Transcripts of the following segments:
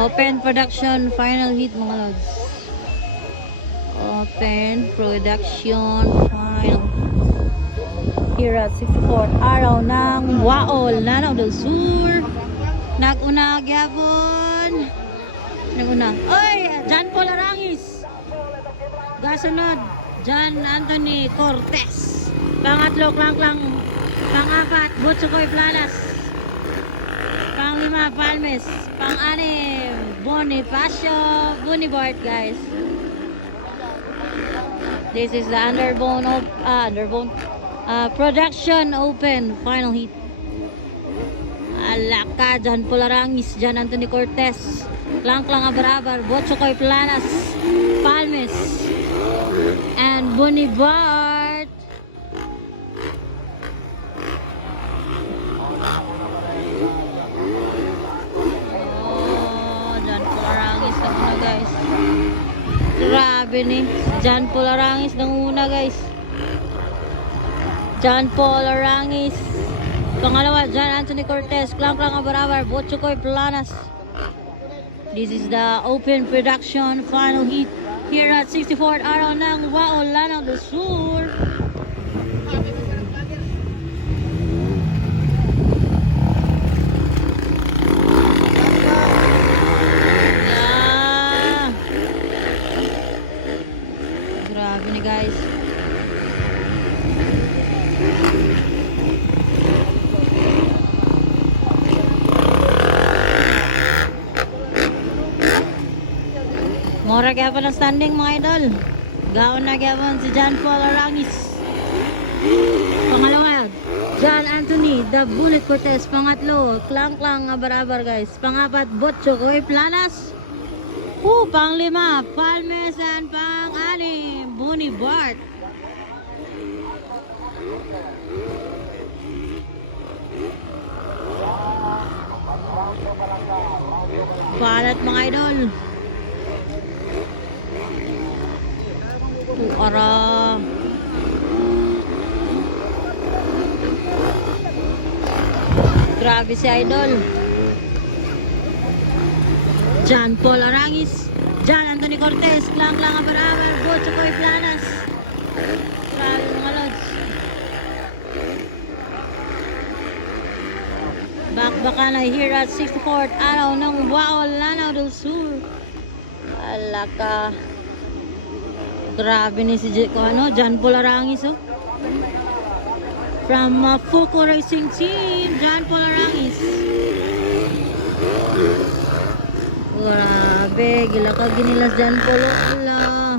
Open production, final hit mga lods. Open production, final. Here at 64th araw ng Waol, Lanao del Sur. Nag-una gyapon. Nag-una. Oy, John Paul Arangis. Gasunod, John Anthony Cortez. Pangatlo, Klang. Pang-apat, Butsukoy Planas. Pang-lima, Palmes. Pang-anim, Bonifacio Bonibart, guys. This is the Underbone production open final heat. Alaka, John Polarangis, John Anthony Cortez, Klang Abarabar, Butsukoy Planas, Palmes, and Bonibart. Guys, grabe ni John Paul Arangis ng una, guys. John Paul Arangis. Pangalawa, John Anthony Cortez, Klang Abarabar, Butsukoy Planas. This is the open production final heat here at 64th araw ng Waol, Lanao del Sur. Guys, mora gyapon ang standing mga idol. Gaon na gyapon si John Paul Arangis. Pangalawa, John Anthony The Bullet Cortez. Pangatlo, Klang Abarabar, guys. Pangapat, Butsukoy Planas. Pang-lima, Palmes, and pang-anim, Bonibart. Balat mga idol. Ara. Grabe si idol. John Paul Arangis, John Anthony Cortez, Klang Abarabar, Butsukoy Planas. Grabe mga lods. Bakbakan ay here at 64th araw ng Waol, Lanao del Sur. Alaka. Grabe ni si John Paul Arangis, oh. From Fuco Racing Team, John Paul Arangis. Grabe, gila ka ginilas John Paul. Allah.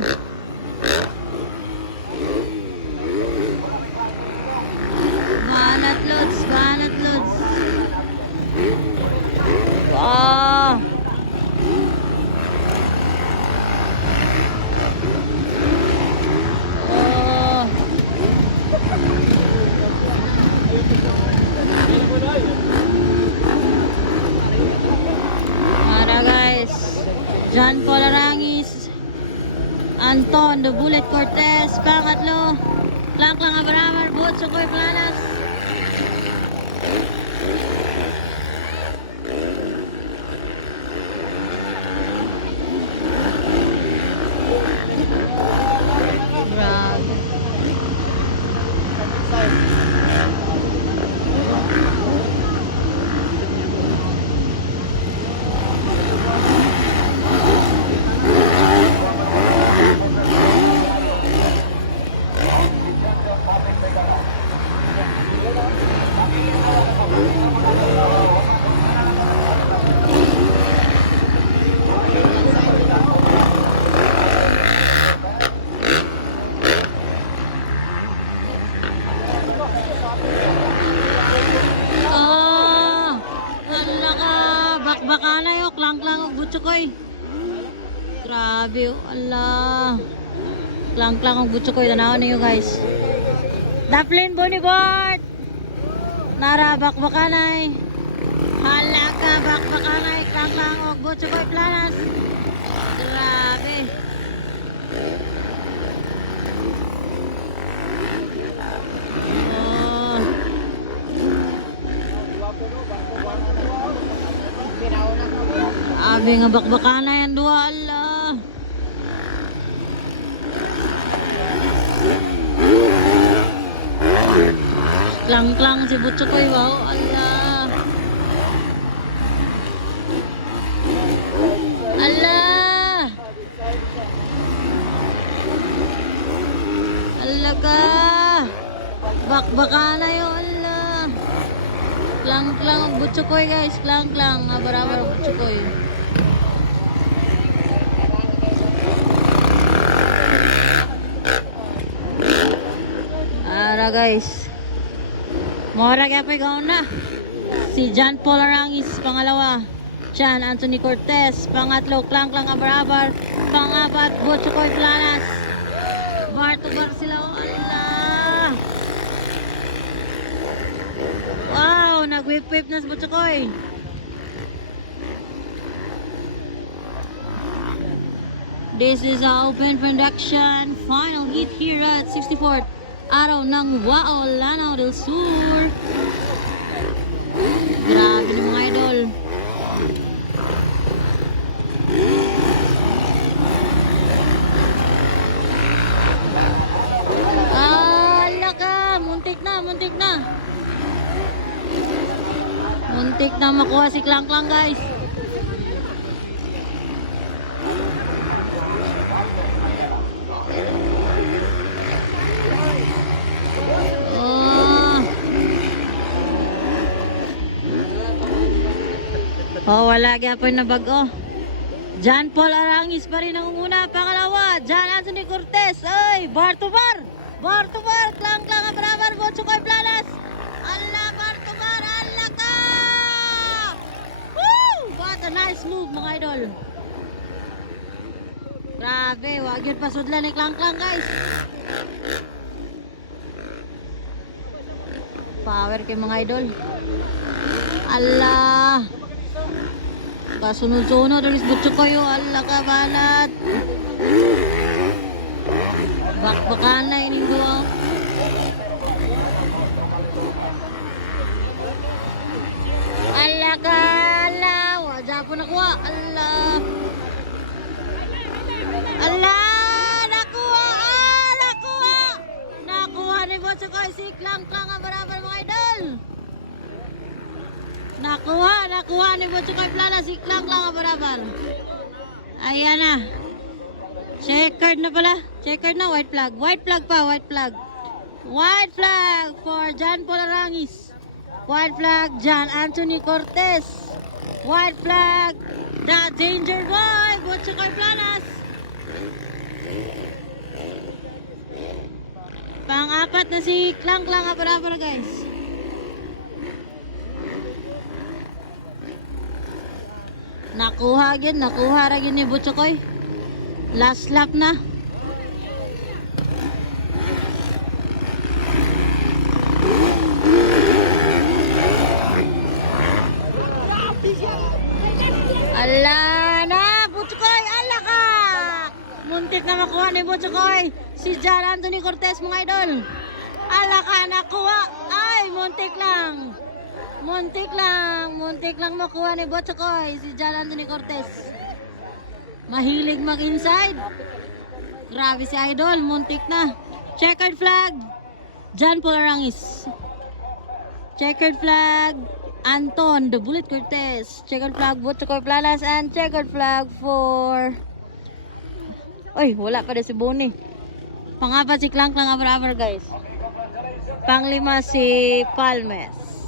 Banat lods. Ah. Oh. Guys, John Paul Arangis, Anton The Bullet Cortez. Pangatlo, Klang Abarabar, Butsukoy Planas. Grabe. Bakbakana yo, Klang og Butsukoy. Grabe, oh, Allah. Klang og Butsukoy, tanaw niyo guys. Daplin Bonibart. Nara bakbakanay. Halaka bakbakanay, Klang og Butsukoy Planas. Grabe. Abi nga bakbakana yan duwa, ala. Klang-klang si Butsukoy, wow, ala. Ala. Ala ka. Bakbakana yun, ala. Klang-klang Butsukoy, guys, klang-klang. Abar-abar Butsukoy. Ara guys. Mora kaya pa ikaw na. Si John Paul Arangis, pangalawa. Chan Anthony Cortez, pangatlo, Klang-Klang Abar-Abar. Pangapat, Butsukoy Planas. Bar to bar sila. Oh, Allah. Wow, nag-whip-whip na si Butsukoy. This is our open production final hit here at 64th araw ng Wao, Lanao del Sur. Grabe ni mga idol. Laka, muntik na, muntik na. Muntik na makuha si Klang-Klang, guys. Oh, wala gyapon na bago. John Paul Arangis pa rin ang una. Pangalawa, John Anthony Cortez. Ay, bar to bar. Bar to bar. Klang-Klang Abar-Abar. Butsukoy Planas. Allah, bar to bar. Allah ka. Woo! What a nice move, mga idol. Grabe, wag yun pasudlan ni Klang-Klang, guys. Power kay mga idol. Allah. Kasunod-sunod ulit Butsukoy, ala ka balat. Bakbakan na ining duwa. Ala ka, ala. Wala po nakuha, ala. Ala, nakuha, nakuha. Nakuha ni Butsukoy si Klang-Klang Abar-Abar, mga idol. Nakuha ni Butsukoy Planas si Klang-Klang Abar-Abar. Ayan na. Checkered na pala. Checkered na, white flag. White flag pa, white flag. White flag for John Paul Arangis. White flag, John Anthony Cortez. White flag, the danger boy, Butsukoy Planas. Pang-apat na si Klang-Klang Abar-Abar, guys. Nakuha rin ni Butsukoy. Last lap na. Ala na, Butsukoy, ala ka. Muntik na makuha ni Butsukoy si John Anthony Cortez, mga idol. Ala ka, nakuha. Ay, muntik lang. Muntik lang makuha ni Butsukoy si John Anthony Cortez. Mahilig mag-inside. Grabe si idol, muntik na. Checkered flag, John Paul Arangis. Checkered flag, Anton the Bullet Cortez. Checkered flag, Butsukoy Planas. And checkered flag for... Oy, wala pa rin si Boni. Pangapat si Klang-Klang Abar-Abar, guys. Panglima si Palmes.